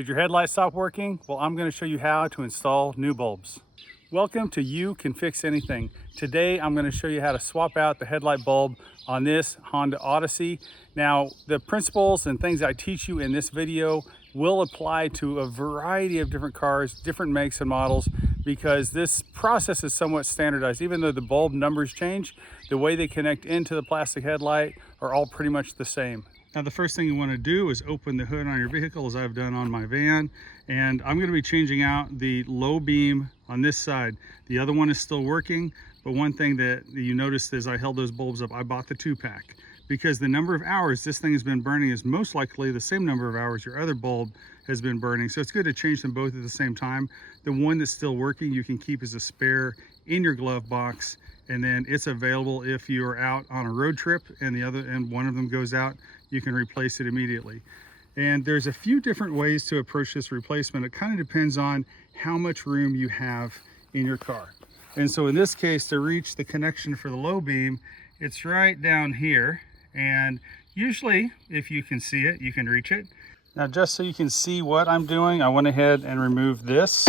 Did your headlights stop working? Well, I'm going to show you how to install new bulbs. Welcome to You Can Fix Anything. Today, I'm going to show you how to swap out the headlight bulb on this Honda Odyssey. Now, the principles and things I teach you in this video will apply to a variety of different cars, different makes and models, because this process is somewhat standardized. Even though the bulb numbers change, the way they connect into the plastic headlight are all pretty much the same. Now, the first thing you want to do is open the hood on your vehicle, as I've done on my van, and I'm going to be changing out the low beam on this side. The other one is still working, but one thing that you noticed is I held those bulbs up. I bought the 2-pack because the number of hours this thing has been burning is most likely the same number of hours your other bulb has been burning. So it's good to change them both at the same time. The one that's still working you can keep as a spare in your glove box, and then it's available if you're out on a road trip and one of them goes out, you can replace it immediately. And there's a few different ways to approach this replacement. It kind of depends on how much room you have in your car. And so in this case, to reach the connection for the low beam, it's right down here. And usually, if you can see it, you can reach it. Now, just so you can see what I'm doing, I went ahead and removed this.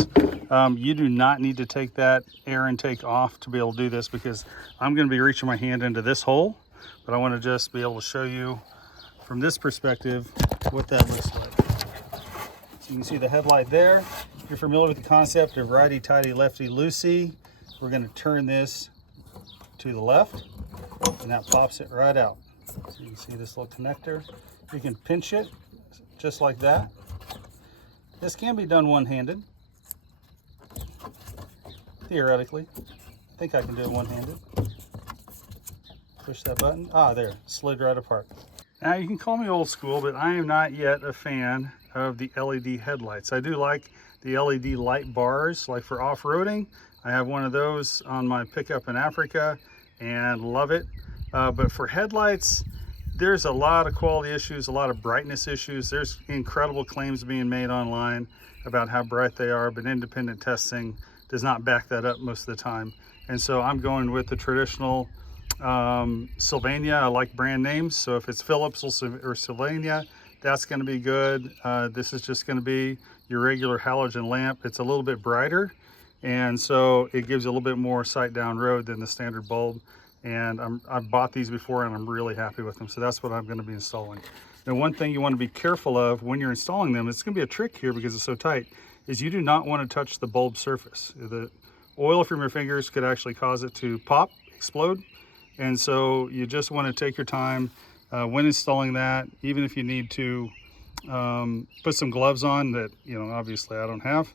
You do not need to take that air intake off to be able to do this, because I'm going to be reaching my hand into this hole. But I want to just be able to show you from this perspective what that looks like. So you can see the headlight there. If you're familiar with the concept of righty-tighty, lefty-loosey, we're going to turn this to the left, and that pops it right out. So you can see this little connector. You can pinch it just like that. This can be done one-handed, theoretically. I think I can do it one-handed. Push that button. Ah, there, slid right apart. Now, you can call me old school, but I am not yet a fan of the LED headlights. I do like the LED light bars, like for off-roading. I have one of those on my pickup in Africa and love it. But for headlights, there's a lot of quality issues, a lot of brightness issues. There's incredible claims being made online about how bright they are, but independent testing does not back that up most of the time. And so I'm going with the traditional Sylvania. I like brand names, so if it's Philips or Sylvania, that's going to be good. This is just going to be your regular halogen lamp. It's a little bit brighter, and so it gives you a little bit more sight down road than the standard bulb. And I've bought these before and I'm really happy with them, so that's what I'm going to be installing. Now, one thing you want to be careful of when you're installing them, it's going to be a trick here because it's so tight, is you do not want to touch the bulb surface. The oil from your fingers could actually cause it to pop, explode. And so you just want to take your time when installing that, even if you need to put some gloves on that, obviously I don't have,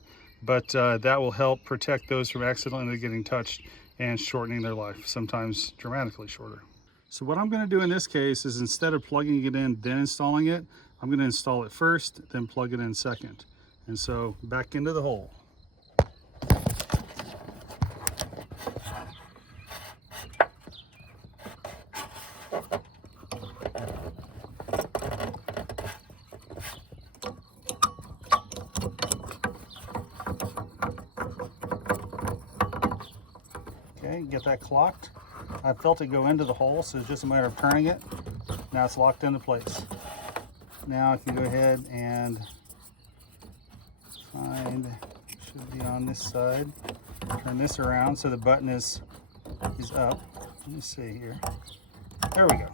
but that will help protect those from accidentally getting touched and shortening their life, sometimes dramatically shorter. So what I'm going to do in this case is, instead of plugging it in, then installing it, I'm going to install it first, then plug it in second. And so back into the hole. Okay, get that clocked. I felt it go into the hole, so it's just a matter of turning it. Now it's locked into place. Now I can go ahead and find, should be on this side, turn this around so the button is up. Let me see here. There we go.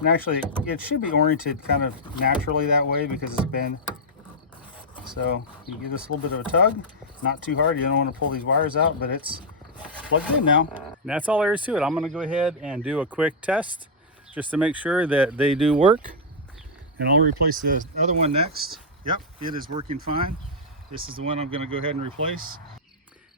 And actually, it should be oriented kind of naturally that way because it's been. So you give this a little bit of a tug, not too hard. You don't want to pull these wires out, but it's plugged in now. And that's all there is to it. I'm going to go ahead and do a quick test just to make sure that they do work. And I'll replace the other one next. Yep, it is working fine. This is the one I'm going to go ahead and replace.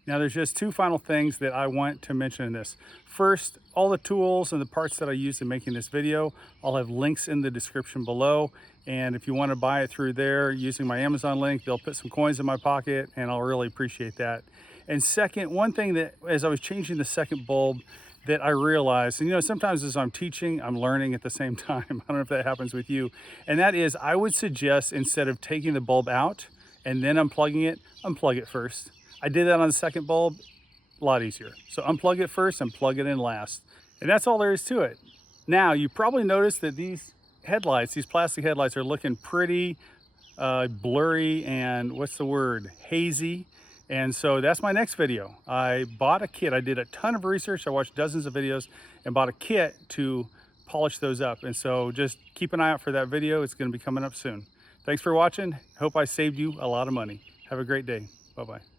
Now, there's just two final things that I want to mention in this. First, all the tools and the parts that I used in making this video, I'll have links in the description below. And if you want to buy it through there using my Amazon link, they'll put some coins in my pocket, and I'll really appreciate that. And second, one thing that, as I was changing the second bulb, that I realized, and sometimes as I'm teaching, I'm learning at the same time. I don't know if that happens with you. And that is, I would suggest, instead of taking the bulb out and then unplugging it, unplug it first. I did that on the second bulb, a lot easier. So unplug it first and plug it in last. And that's all there is to it. Now, you probably noticed that these headlights, these plastic headlights, are looking pretty blurry and what's the word, hazy. And so that's my next video. I bought a kit. I did a ton of research. I watched dozens of videos and bought a kit to polish those up. And so just keep an eye out for that video. It's going to be coming up soon. Thanks for watching. Hope I saved you a lot of money. Have a great day. Bye-bye.